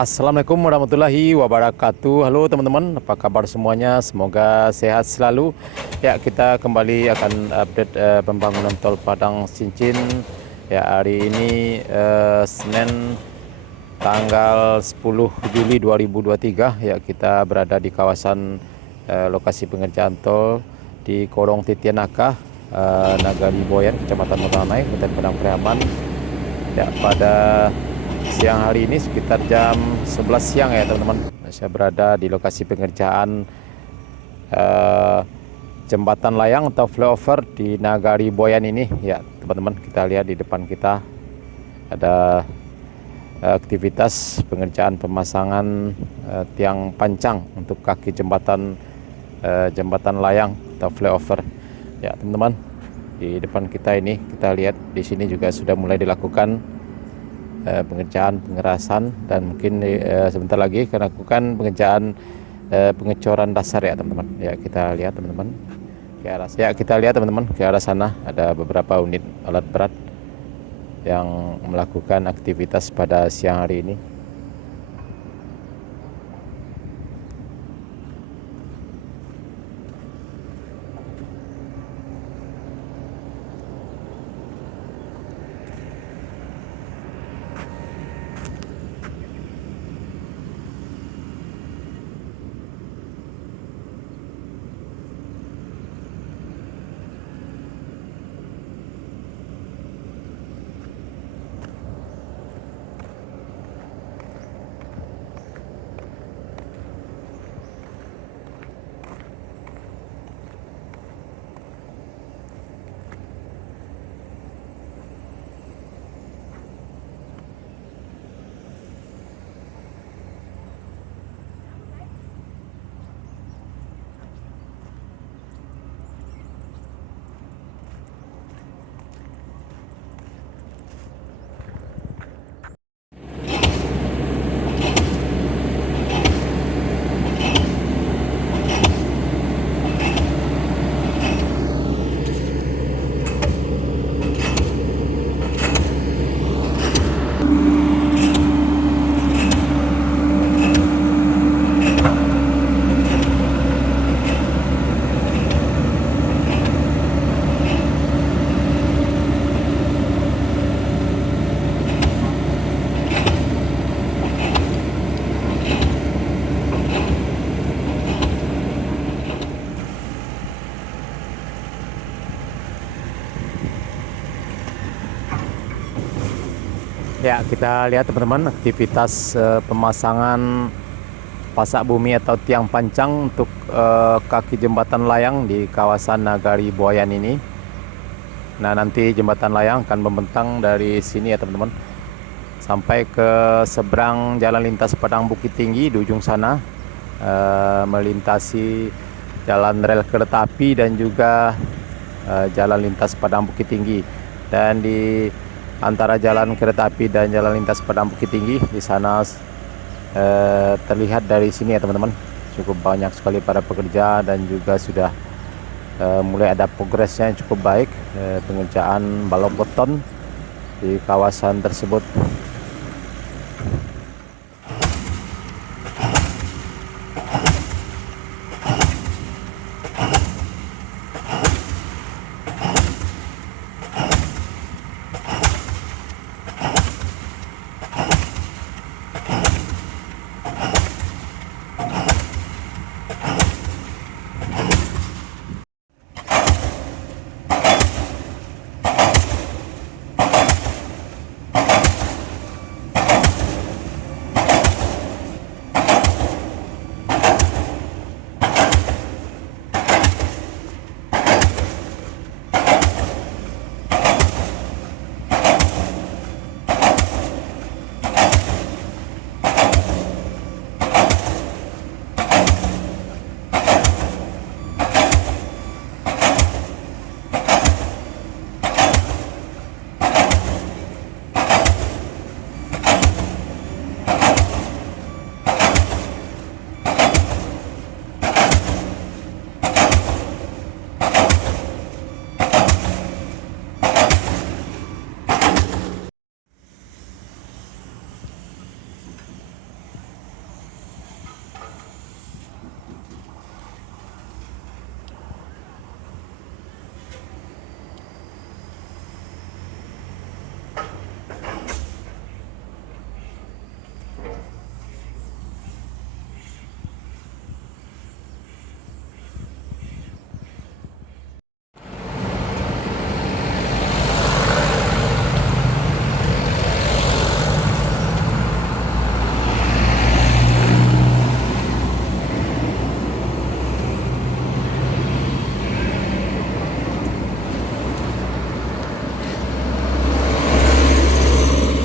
Assalamualaikum warahmatullahi wabarakatuh. Halo teman-teman, apa kabar semuanya? Semoga sehat selalu. Ya, kita kembali akan update pembangunan tol Padang Cincin. Ya, hari ini Senin tanggal 10 Juli 2023. Ya, kita berada di kawasan lokasi pengerjaan tol di Korong Titianaka, Nagari Boyan, Kecamatan Meranai, Kabupaten Padang Pariaman. Ya, pada siang hari ini sekitar jam 11 siang ya teman-teman, saya berada di lokasi pengerjaan jembatan layang atau flyover di Nagari Boyan ini. Ya teman-teman, kita lihat di depan kita ada aktivitas pengerjaan pemasangan tiang pancang untuk kaki jembatan layang atau flyover. Ya teman-teman, di depan kita ini kita lihat di sini juga sudah mulai dilakukan pengerjaan pengerasan, dan mungkin sebentar lagi akan lakukan pengerjaan pengecoran dasar ya teman-teman. Ya kita lihat teman-teman ke arah sana ada beberapa unit alat berat yang melakukan aktivitas pada siang hari ini. Ya, kita lihat teman-teman aktivitas pemasangan pasak bumi atau tiang pancang untuk kaki jembatan layang di kawasan Nagari Boyan ini. Nah, nanti jembatan layang akan membentang dari sini ya teman-teman, sampai ke seberang jalan lintas Padang Bukit Tinggi di ujung sana, melintasi jalan rel kereta api dan juga jalan lintas Padang Bukit Tinggi. Dan di antara jalan kereta api dan jalan lintas Padang Bukit Tinggi di sana terlihat dari sini ya teman-teman, cukup banyak sekali para pekerja dan juga sudah mulai ada progresnya yang cukup baik, pengerjaan balok beton di kawasan tersebut.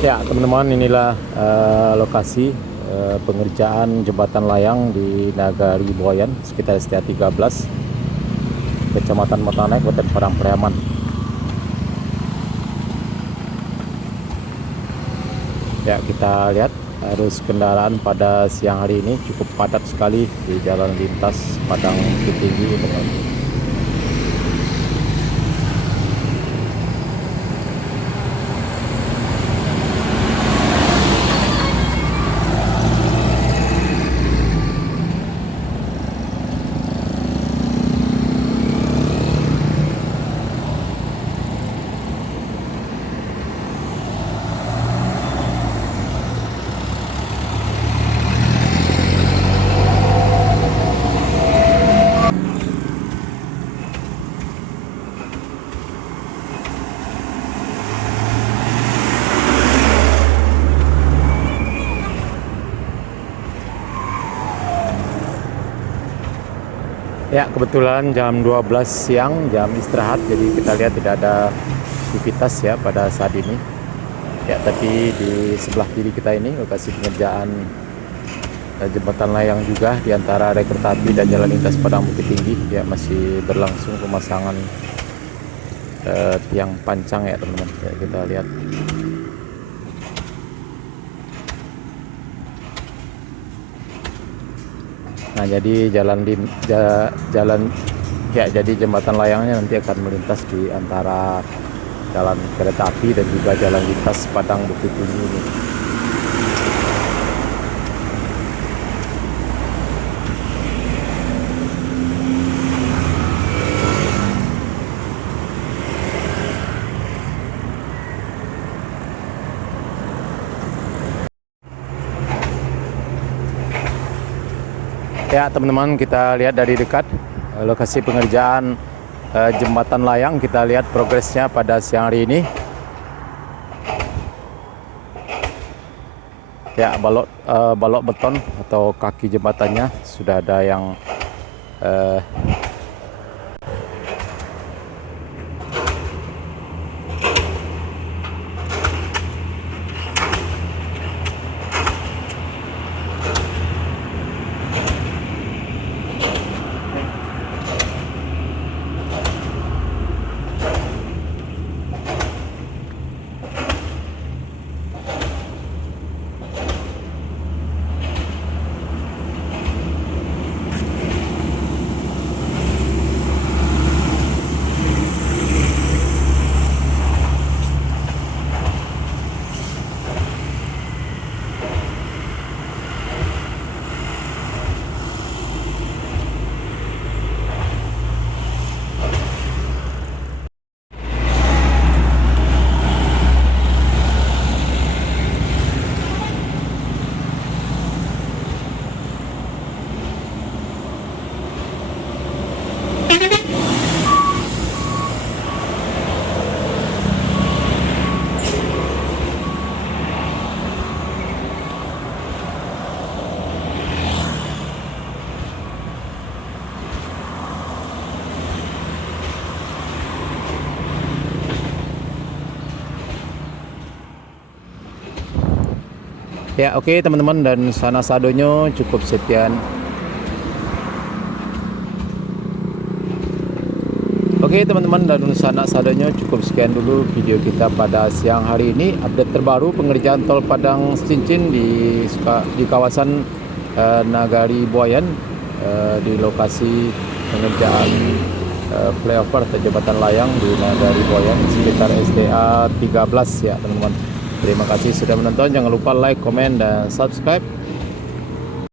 Ya teman-teman, inilah lokasi pengerjaan jembatan layang di Nagari Buayan sekitar STA 13 Kecamatan Motanek, Kabupaten Padang Pariaman. Ya, kita lihat arus kendaraan pada siang hari ini cukup padat sekali di jalan lintas Padang Bukit Tinggi, teman-teman. Ya, kebetulan jam 12 siang, jam istirahat, jadi kita lihat tidak ada aktivitas ya pada saat ini. Ya, tapi di sebelah kiri kita ini lokasi pengerjaan jembatan layang juga di antara rel kereta api dan jalan lintas Padang Bukit Tinggi. Ya, masih berlangsung pemasangan tiang pancang ya teman-teman. Ya, kita lihat. Nah, jadi jadi jembatan layangnya nanti akan melintas di antara jalan kereta api dan juga jalan lintas Padang Bukit Tinggi ini. Ya teman-teman, kita lihat dari dekat lokasi pengerjaan jembatan layang. Kita lihat progresnya pada siang hari ini. Ya, balok beton atau kaki jembatannya sudah ada yang ya, oke teman-teman, dan sana sadonyo cukup sekian. Oke teman-teman, dan sana sadonyo cukup sekian dulu video kita pada siang hari ini. Update terbaru pengerjaan tol Padang Cincin di kawasan Nagari Buayan, di lokasi pengerjaan flyover atau jembatan layang di Nagari Buayan sekitar STA 13 ya teman-teman. Terima kasih sudah menonton. Jangan lupa like, komen, dan subscribe.